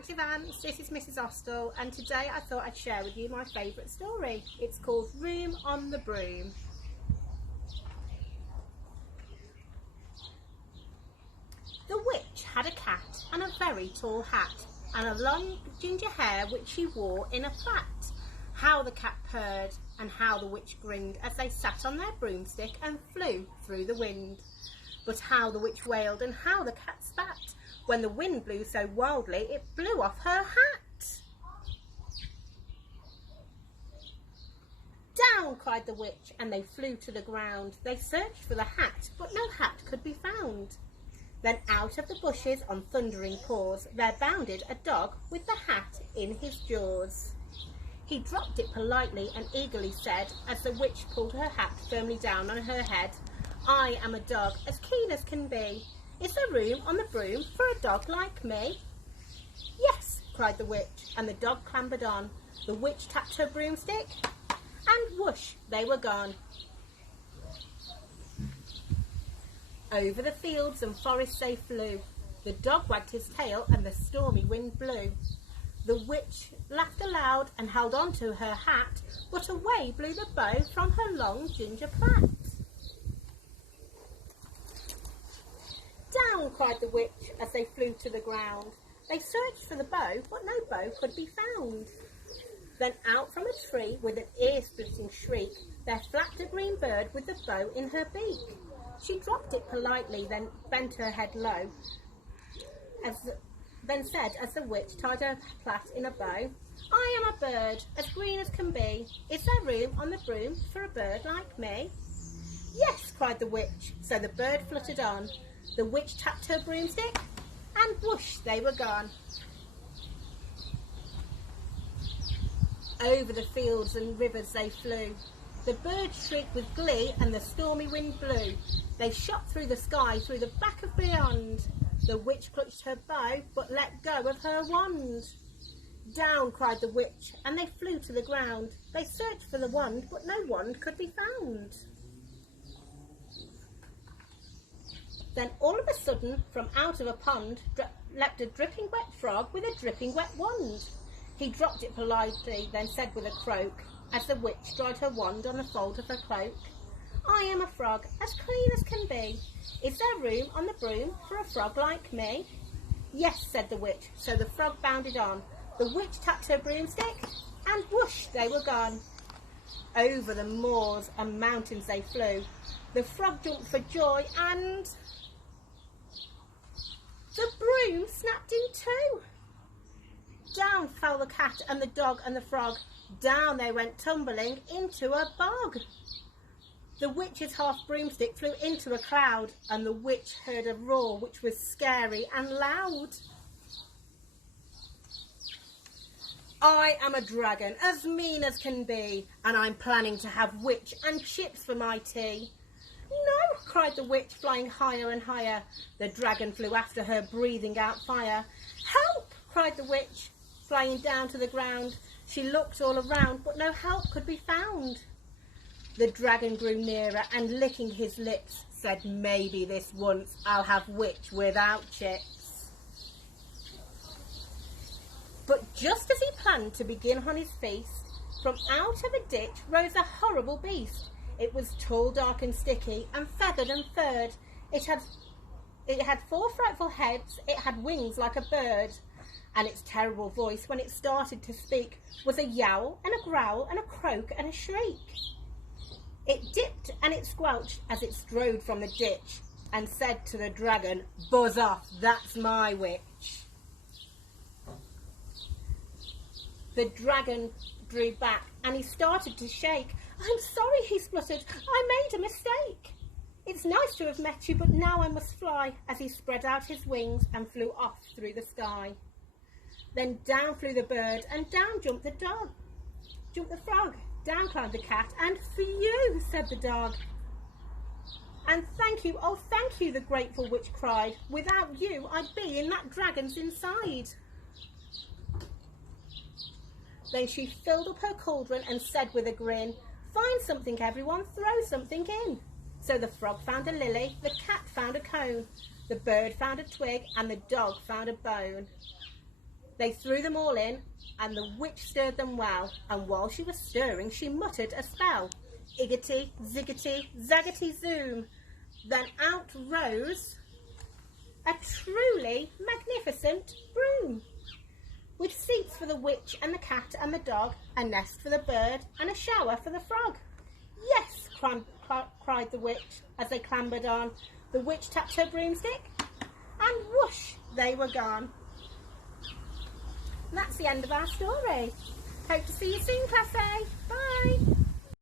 Active Ants, this is Mrs. Ostle, and today I thought I'd share with you my favourite story. It's called Room on the Broom. The witch had a cat and a very tall hat and a long ginger hair which she wore in a plait. How the cat purred and how the witch grinned as they sat on their broomstick and flew through the wind. But how the witch wailed and how the cat spat when the wind blew so wildly it blew off her hat. Down, cried the witch, and they flew to the ground. They searched for the hat, but no hat could be found. Then out of the bushes on thundering paws there bounded a dog with the hat in his jaws. He dropped it politely and eagerly said, as the witch pulled her hat firmly down on her head, "I am a dog as keen as can be. Is there room on the broom for a dog like me?" "Yes," cried the witch, and the dog clambered on. The witch tapped her broomstick, and whoosh, they were gone. Over the fields and forests they flew. The dog wagged his tail and the stormy wind blew. The witch laughed aloud and held on to her hat, but away blew the bow from her long ginger plait. "Down," cried the witch as they flew to the ground. They searched for the bow, but no bow could be found. Then out from a tree with an ear-splitting shriek there flapped a green bird with the bow in her beak. She dropped it politely, then bent her head low, then said as the witch tied her plait in a bow, "I am a bird as green as can be. Is there room on the broom for a bird like me?" "Yes," cried the witch, so the bird fluttered on. The witch tapped her broomstick, and whoosh, they were gone. Over the fields and rivers they flew. The birds shrieked with glee and the stormy wind blew. They shot through the sky, through the back of beyond. The witch clutched her bow, but let go of her wand. "Down," cried the witch, and they flew to the ground. They searched for the wand, but no wand could be found. Then all of a sudden, from out of a pond, leapt a dripping wet frog with a dripping wet wand. He dropped it politely, then said with a croak, as the witch dried her wand on the fold of her cloak, "I am a frog as clean as can be. Is there room on the broom for a frog like me?" "Yes," said the witch, so the frog bounded on. The witch tapped her broomstick, and whoosh, they were gone. Over the moors and mountains they flew. The frog jumped for joy, and the broom snapped in two. Down fell the cat and the dog and the frog. Down they went tumbling into a bog. The witch's half broomstick flew into a cloud, and the witch heard a roar which was scary and loud. "I am a dragon as mean as can be, and I'm planning to have witch and chips for my tea." "No," cried the witch, flying higher and higher. The dragon flew after her, breathing out fire. "Help!" cried the witch, flying down to the ground. She looked all around, but no help could be found. The dragon grew nearer and, licking his lips, said, "Maybe this once I'll have witch without chips." But just as he planned to begin on his feast, from out of a ditch rose a horrible beast. It was tall, dark and sticky, and feathered and furred. It had 4 frightful heads, it had wings like a bird, and its terrible voice, when it started to speak, was a yowl and a growl and a croak and a shriek. It dipped and it squelched as it strode from the ditch, and said to the dragon, "Buzz off, that's my witch." The dragon drew back and he started to shake. "I'm sorry," he spluttered, "I made a mistake. It's nice to have met you, but now I must fly," as he spread out his wings and flew off through the sky. Then down flew the bird, and down jumped the frog. Down climbed the cat, and "Phew," said the dog. "And thank you, oh thank you," the grateful witch cried. "Without you I'd be in that dragon's inside." Then she filled up her cauldron and said with a grin, "Find something, everyone, throw something in." So the frog found a lily, the cat found a cone, the bird found a twig, and the dog found a bone. They threw them all in, and the witch stirred them well, and while she was stirring, she muttered a spell. Iggity, ziggity, zaggity, zoom. Then out rose a truly magnificent broom, with seats for the witch and the cat and the dog, a nest for the bird, and a shower for the frog. Yes, cried the witch as they clambered on. The witch tapped her broomstick, and whoosh, they were gone. And that's the end of our story. Hope to see you soon, Class A. Bye.